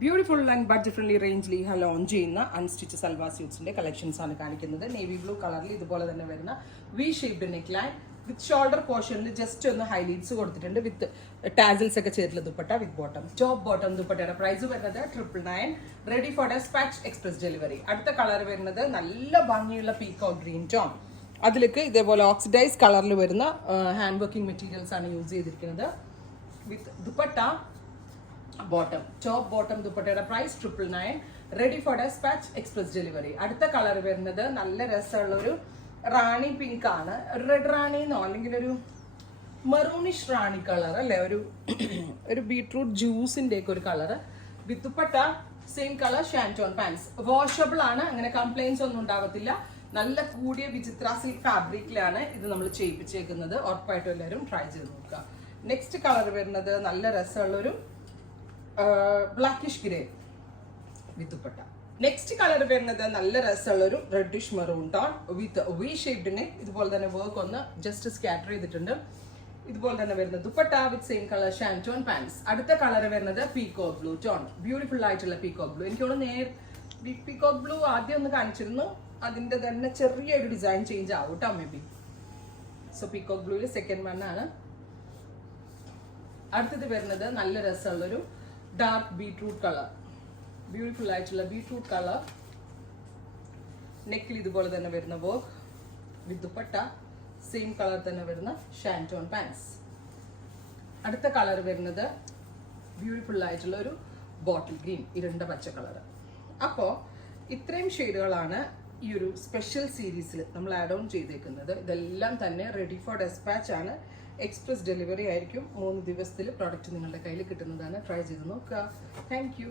Beautiful and budget friendly റേഞ്ചിൽ ഈ launch ചെയ്യുന്ന അൺസ്റ്റിച്ച് സൽവാർ സ്യൂട്ട്സിന്റെ കളക്ഷൻസ് ആണ് കാണിക്കുന്നത്. നേവി ബ്ലൂ കളറിൽ ഇതുപോലെ തന്നെ വരുന്ന V shaped neck line with shoulder പോർഷനിൽ ജസ്റ്റ് ഒന്ന് ഹൈലൈറ്റ്സ് കൊടുത്തിട്ടുണ്ട്. വിത്ത് ടാസിൽസ് ഒക്കെ ചേർത്തുള്ള dupatta with bottom. Top bottom ദുപ്പട്ടയുടെ പ്രൈസ് വരുന്നത് 999. Ready for dispatch express delivery. അടുത്ത കളർ വരുന്നത് നല്ല ഭംഗിയുള്ള പീകോക്ക് ഗ്രീൻ ടോൺ. അതിലേക്ക് ഇതേപോലെ ഓക്സിഡൈസ് കളറിൽ വരുന്ന ഹാൻഡ് വർക്കിംഗ് മെറ്റീരിയൽസ് ആണ് യൂസ് ചെയ്തിരിക്കുന്നത്. With dupatta bottom. Top bottom ദുപ്പട്ടയുടെ price 999. Ready for dispatch express delivery. അടുത്ത കളർ വരുന്നത് നല്ല രസമുള്ള ഒരു റാണി പിങ്ക് ആണ്. റെഡ് റാണി എന്നോ അല്ലെങ്കിൽ ഒരു മെറൂണിഷ് റാണി കളർ അല്ലേ, ഒരു ബീട്രൂട്ട് ജ്യൂസിന്റെ ഒക്കെ ഒരു colour. With dupatta same colour ഷാൻറ്റോൺ pants. Washable ആണ്, അങ്ങനെ കംപ്ലൈൻസ് ഒന്നും ഉണ്ടാവത്തില്ല. നല്ല കൂടിയ വിചിത്ര സിൽക്ക് ഫാബ്രിക്കിലാണ് ഇത് നമ്മൾ ചെയ്യിപ്പിച്ചേക്കുന്നത്. ഉറപ്പായിട്ടും എല്ലാവരും ട്രൈ ചെയ്ത് നോക്കുക. നെക്സ്റ്റ് കളർ വരുന്നത് നല്ല രസമുള്ളൊരു blackish grey with dupatta. Next colour വരുന്നത് നല്ല രസമുള്ളൊരു reddish maroon tone with V shaped neck. ഇതുപോലെ തന്നെ വർക്ക് ഒന്ന് ജസ്റ്റ് സ്കാറ്റർ ചെയ്തിട്ടുണ്ട്. ഇതുപോലെ തന്നെ വരുന്ന dupatta with same colour ഷാൻറ്റോൺ pants. അടുത്ത കളർ വരുന്നത് പീകോക്ക് ബ്ലൂ ടോൺ. ബ്യൂട്ടിഫുൾ ആയിട്ടുള്ള പീകോക്ക് ബ്ലൂ. എനിക്ക് തോന്നുന്നു പീകോക്ക് ബ്ലൂ ആദ്യം ഒന്ന് കാണിച്ചിരുന്നു, അതിന്റെ തന്നെ ചെറിയൊരു ഡിസൈൻ ചേഞ്ച് ആവും കേട്ടോ മേ ബി. സോ പീകോക്ക് ബ്ലൂവിൽ സെക്കൻഡ് വൺ ആണ്. അടുത്തത് വരുന്നത് നല്ല രസമുള്ളൊരു ഡാർക്ക് ബീട്രൂട്ട് കളർ. ബ്യൂട്ടിഫുൾ ആയിട്ടുള്ള ബീട്രൂട്ട് കളർ. നെക്കിൽ ഇതുപോലെ തന്നെ വരുന്ന work with dupatta same colour തന്നെ വരുന്ന ഷാൻറ്റോൺ പാൻസ്. അടുത്ത കളർ വരുന്നത് ബ്യൂട്ടിഫുൾ ആയിട്ടുള്ള ഒരു ബോട്ടിൽ ഗ്രീൻ, ഇരുണ്ട പച്ച കളർ. അപ്പോൾ ഇത്രയും ഷെയ്ഡുകളാണ് ഈ ഒരു സ്പെഷ്യൽ സീരീസിൽ നമ്മൾ ആഡ് ഓൺ ചെയ്തേക്കുന്നത്. ഇതെല്ലാം തന്നെ റെഡി ഫോർ ഡെസ്പാച്ച് ആണ്. എക്സ്പ്രസ് ഡെലിവറി ആയിരിക്കും. 3 ദിവസത്തിൽ പ്രോഡക്റ്റ് നിങ്ങളുടെ കയ്യിൽ കിട്ടുന്നതാണ്. ട്രൈ ചെയ്ത് നോക്കുക. Thank you.